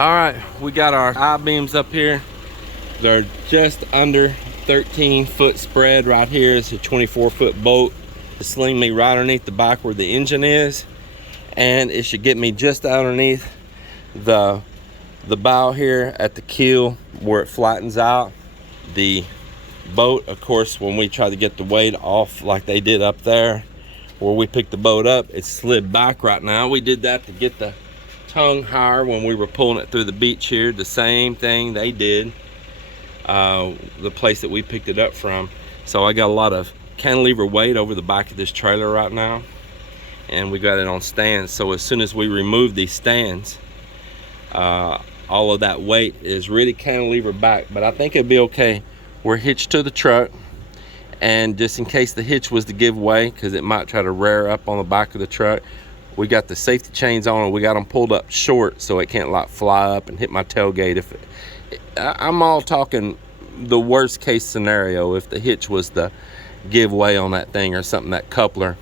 All right, we got our I-beams up here. They're just under 13-foot spread right here. It's a 24-foot bolt. To sling me right underneath the back where the engine is, and it should get me just underneath the bow here at the keel where it flattens out. The boat, of course, when we try to get the weight off like they did up there where we picked the boat up, it slid back right now. We did that to get the tongue higher when we were pulling it through the beach here. The same thing they did, the place that we picked it up from. So I got a lot of cantilever weight over the back of this trailer right now, and we got it on stands. So as soon as we remove these stands, all of that weight is really cantilever back, but I think it'll be okay. We're hitched to the truck, and just in case the hitch was to give way, because it might try to rear up on the back of the truck, we got the safety chains on and we got them pulled up short so it can't like fly up and hit my tailgate. If I'm all talking the worst case scenario, if the hitch was to give way on that thing or something, that coupler.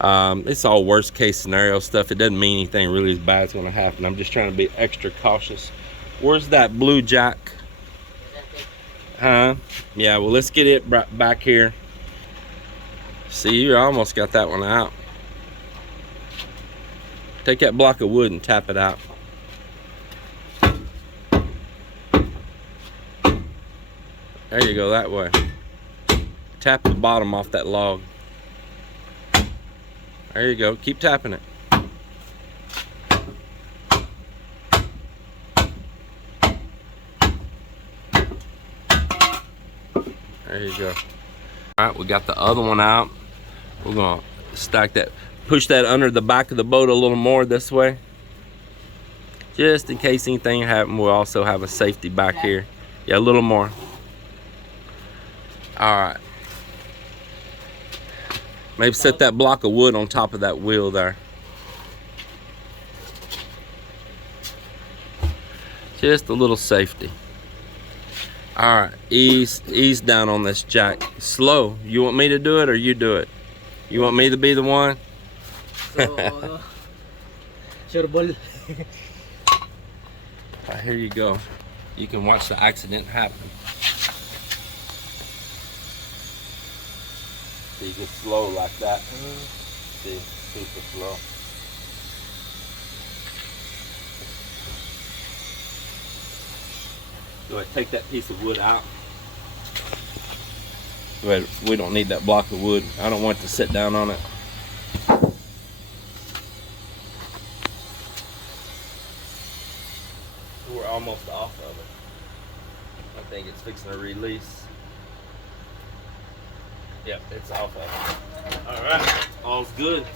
It's all worst case scenario stuff. It doesn't mean anything really as bad is going to happen. I'm just trying to be extra cautious. Where's that blue jack? Huh? Yeah, well, let's get it back here. See, you almost got that one out. Take that block of wood and tap it out. There you go, that way. Tap the bottom off that log. There you go, keep tapping it. There you go. All right, we got the other one out. We're gonna stack that, push that under the back of the boat a little more this way. Just in case anything happens, we'll also have a safety back here. Yeah, a little more. All right. Maybe set that block of wood on top of that wheel there. Just a little safety. All right, ease down on this jack. Slow. You want me to do it or you do it? You want me to be the one? So, sure ball. Here you go. You can watch the accident happen. So you can slow like that. See, super slow. Go ahead, take that piece of wood out. Go ahead, we don't need that block of wood. I don't want to sit down on it. We're almost off of it. I think it's fixing to release. Yep, it's off of it. All right, all's good.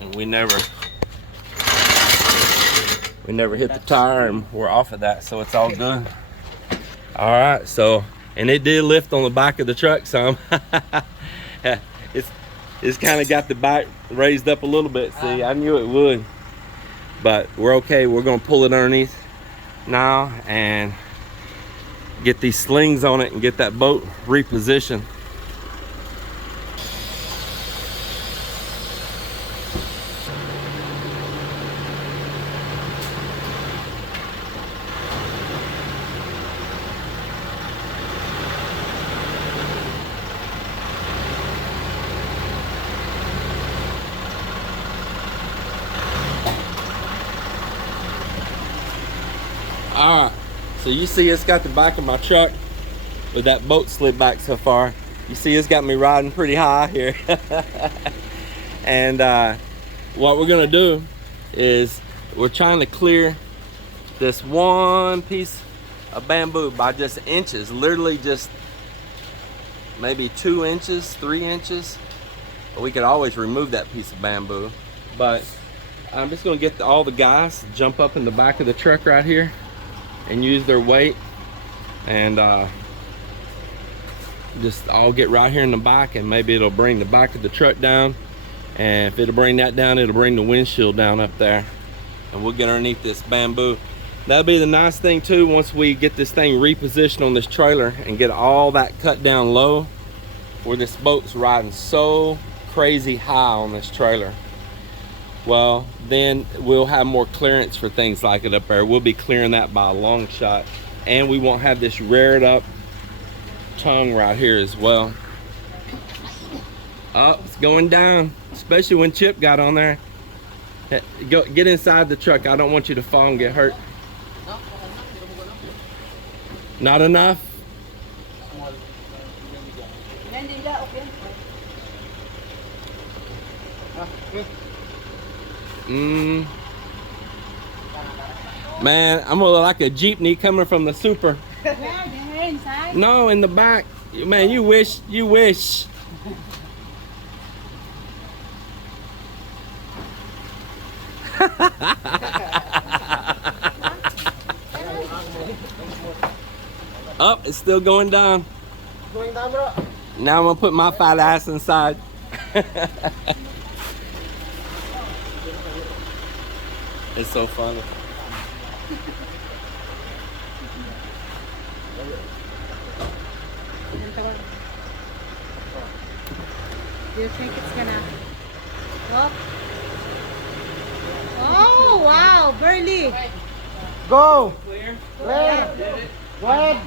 And we never hit the tire, and we're off of that, so it's all good. All right, so, and it did lift on the back of the truck some. It's kind of got the back raised up a little bit. See, I knew it would, but we're okay. We're gonna pull it underneath now and get these slings on it and get that boat repositioned. All right, so you see it's got the back of my truck with that boat slid back so far. You see it's got me riding pretty high here. And what we're gonna do is we're trying to clear this one piece of bamboo by just inches, literally just maybe 2 inches, 3 inches. We could always remove that piece of bamboo, but I'm just gonna get all the guys to jump up in the back of the truck right here and use their weight, and just all get right here in the back, and maybe it'll bring the back of the truck down, and if it'll bring that down, it'll bring the windshield down up there, and we'll get underneath this bamboo. That'll be the nice thing too, once we get this thing repositioned on this trailer and get all that cut down low, where this boat's riding so crazy high on this trailer. well, then we'll have more clearance for things like it up there. We'll be clearing that by a long shot, and we won't have this reared up tongue right here as well. Oh, it's going down, especially when Chip got on there. Go get inside the truck. I don't want you to fall and get hurt. Not enough? Man, I'm gonna look like a jeepney coming from the super. Where? They're inside? No, in the back. Man, you wish. Oh, it's still going down. Going down, bro. Now I'm gonna put my fat ass inside. It's so funny. Do you think it's gonna up? Oh wow, barely. Go! Clear? Clear! Go ahead!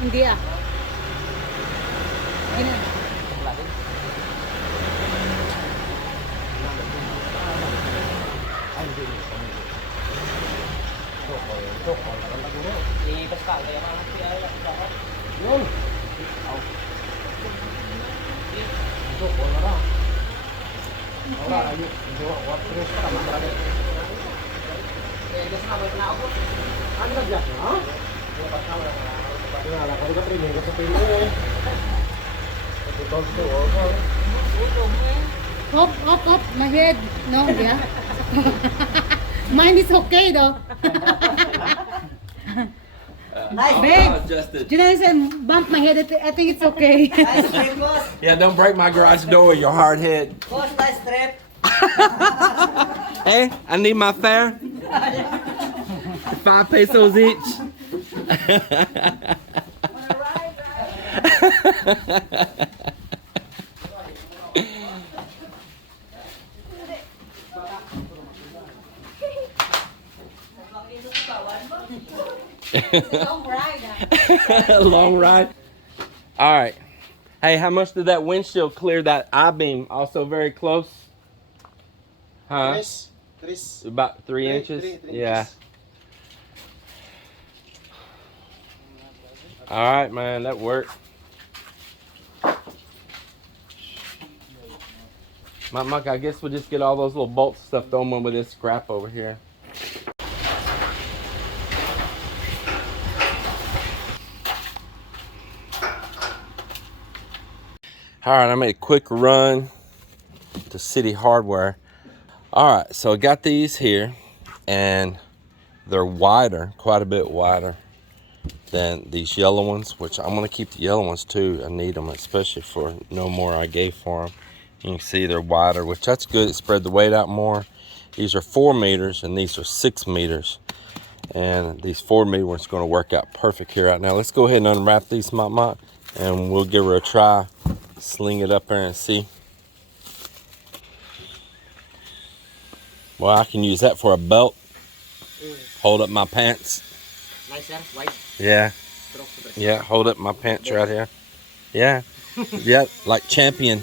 Hindi ah. Gina. Up, my head. No, yeah. Mine is okay though. Nice, Babe, you know, I said bump my head. I think it's okay. Nice trip, boss. Yeah, don't break my garage door, you hard head. Boss, nice trip. Hey, I need my fare. 5 pesos each. Long ride. Long ride. All right. Hey, how much did that windshield clear that I-beam? Also very close. Huh? Chris. About 3 inches? Yeah. All right, man, that worked. Mike, I guess we'll just get all those little bolts and stuff thrown in with this scrap over here. All right, I made a quick run to City Hardware. All right, so I got these here, and they're wider, quite a bit wider than these yellow ones, which I'm gonna keep the yellow ones too. I need them, especially for no more I gave for them. You can see they're wider, which that's good. It spread the weight out more. These are 4 meters and these are 6 meters. And these 4 meter ones are gonna work out perfect here right now. Let's go ahead and unwrap these, Mop, and we'll give her a try. Sling it up there and see. Well, I can use that for a belt. Hold up my pants. Nice, sir. White. Yeah. Yeah, hold up my pants right here. Yeah. Yeah, like champion.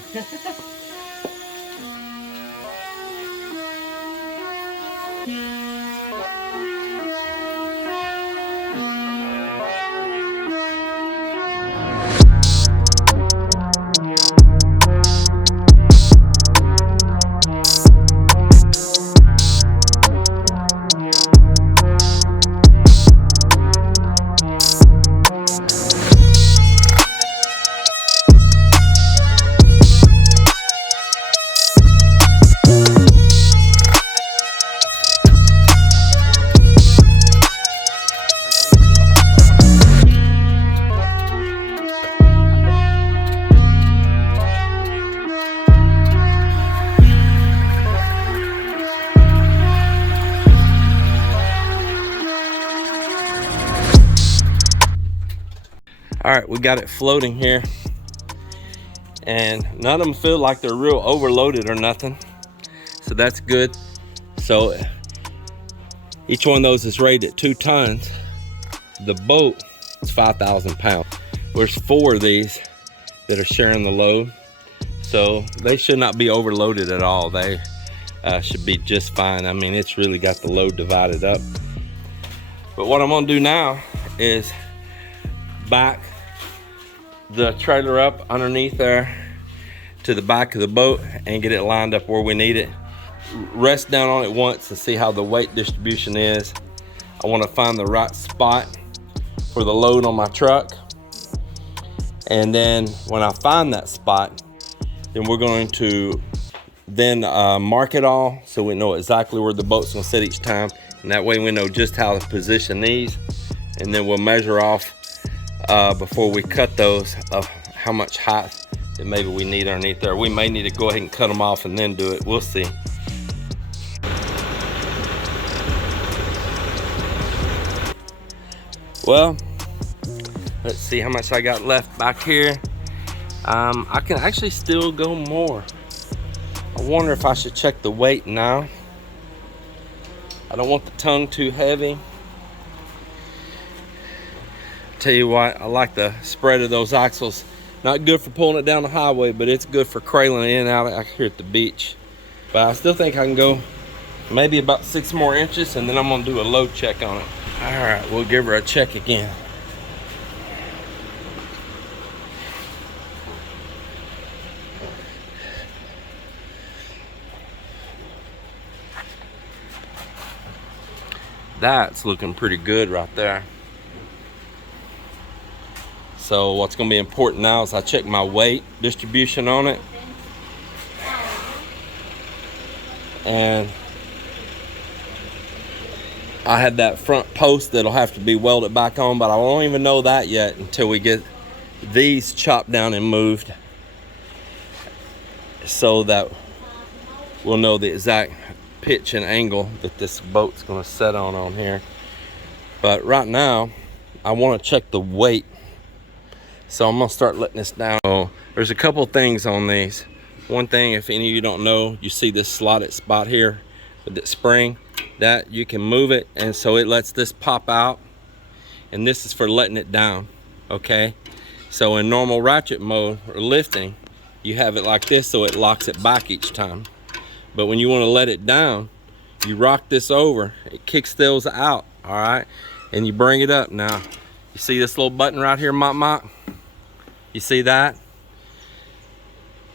All right, we got it floating here, and none of them feel like they're real overloaded or nothing, so that's good. So each one of those is rated at 2 tons. The boat is 5,000 pounds. There's 4 of these that are sharing the load, so they should not be overloaded at all. They should be just fine. I mean, it's really got the load divided up. But what I'm gonna do now is back the trailer up underneath there to the back of the boat and get it lined up where we need it. Rest down on it once to see how the weight distribution is. I want to find the right spot for the load on my truck, and then when I find that spot, then we're going to then mark it all so we know exactly where the boat's going to sit each time, and that way we know just how to position these, and then we'll measure off before we cut those of how much height that maybe we need underneath there. We may need to go ahead and cut them off and then do it. We'll see. Well, let's see how much I got left back here. I can actually still go more. I wonder if I should check the weight now. I don't want the tongue too heavy. Tell you what, I like the spread of those axles. Not good for pulling it down the highway, but it's good for cradling in and out here at the beach. But I still think I can go maybe about 6 more inches, and then I'm gonna do a load check on it. All right, we'll give her a check again. That's looking pretty good right there. So what's going to be important now is I check my weight distribution on it. And I had that front post that'll have to be welded back on, but I won't even know that yet until we get these chopped down and moved, so that we'll know the exact pitch and angle that this boat's going to set on here. But right now I want to check the weight, so I'm going to start letting this down. So there's a couple things on these. One thing, if any of you don't know, you see this slotted spot here with the spring, that you can move it, and so it lets this pop out, and this is for letting it down. Okay, so in normal ratchet mode or lifting, you have it like this so it locks it back each time. But when you want to let it down, you rock this over, it kicks those out. All right, and you bring it up. Now you see this little button right here, mop, you see that?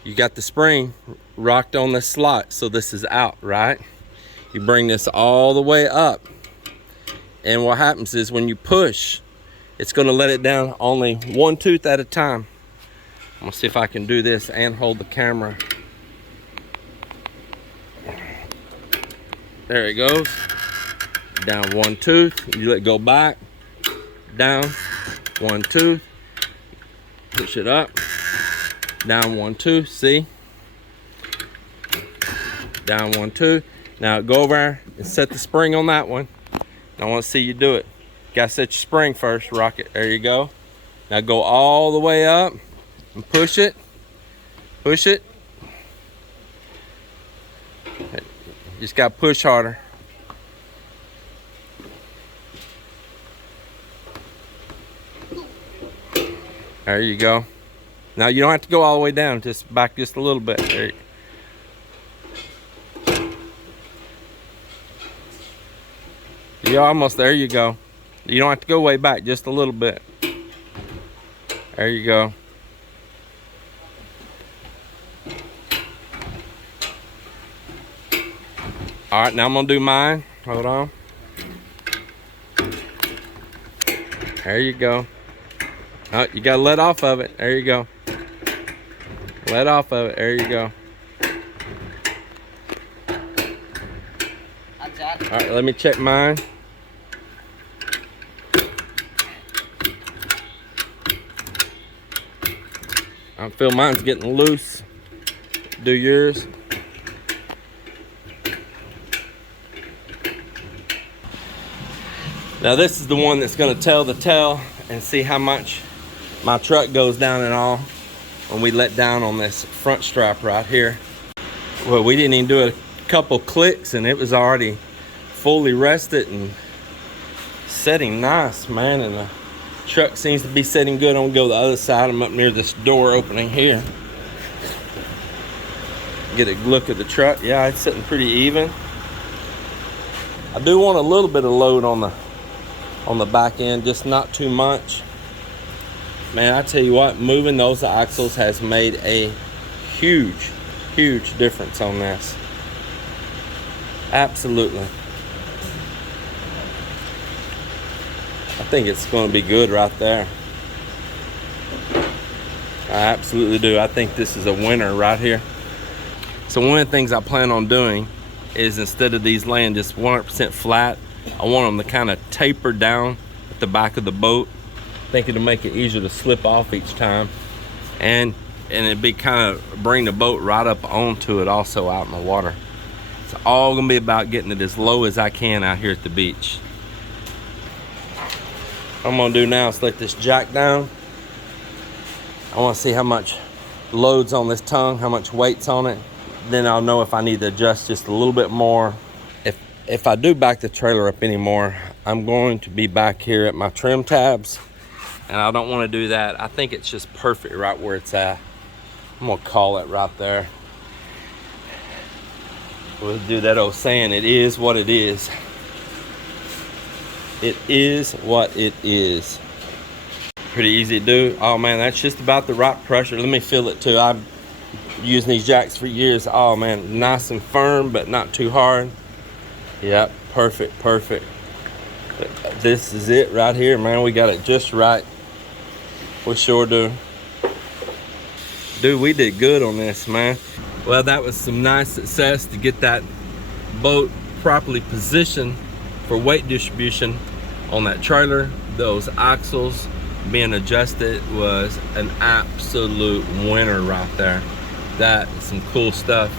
You got the spring rocked on this slot, so this is out, right? You bring this all the way up, and what happens is when you push, it's going to let it down only 1 tooth at a time. I'm going to see if I can do this and hold the camera. There it goes. Down 1 tooth. You let it go back. Down 1 tooth. Push it up. Down 1 tooth. See? Down 1 tooth. Now go over there and set the spring on that one. I want to see you do it. Gotta set your spring first. Rock it. There you go. Now go all the way up and push it. Push it. You just gotta push harder. There you go. Now you don't have to go all the way down. Just back just a little bit. There you go. You're almost there. You go. You don't have to go way back, just a little bit. There you go. All right, now I'm gonna do mine. Hold on. There you go. Oh, you gotta let off of it. There you go. Let off of it. There you go. All right, let me check mine. I feel mine's getting loose. Do yours. Now this is the one that's going to tell the tale and see how much my truck goes down and all when we let down on this front strap right here. Well, we didn't even do a couple clicks and it was already fully rested and setting nice, man. And the truck seems to be setting good. I'm gonna go the other side. I'm up near this door opening here. Get a look at the truck. Yeah, it's sitting pretty even. I do want a little bit of load on the back end, just not too much. Man, I tell you what, moving those axles has made a huge difference on this. Absolutely. I think it's going to be good right there. I absolutely do. I think this is a winner right here. So one of the things I plan on doing is, instead of these laying just 100% flat, I want them to kind of taper down at the back of the boat. I think it'll make it easier to slip off each time, and it'd be kind of bring the boat right up onto it also out in the water. It's all gonna be about getting it as low as I can out here at the beach. What I'm gonna do now is let this jack down. I want to see how much load's on this tongue, how much weight's on it. Then I'll know if I need to adjust just a little bit more. If I do back the trailer up anymore, I'm going to be back here at my trim tabs, and I don't want to do that. I think it's just perfect right where it's at. I'm gonna call it right there. We'll do that old saying, it is what it is. It is what it is. Pretty easy to do. Oh man, that's just about the right pressure. Let me feel it too. I've using these jacks for years. Oh man, nice and firm, but not too hard. Yep, perfect. This is it right here, man. We got it just right. We sure do. Dude, we did good on this, man. Well, that was some nice success to get that boat properly positioned for weight distribution on that trailer. Those axles being adjusted was an absolute winner right there. That is some cool stuff.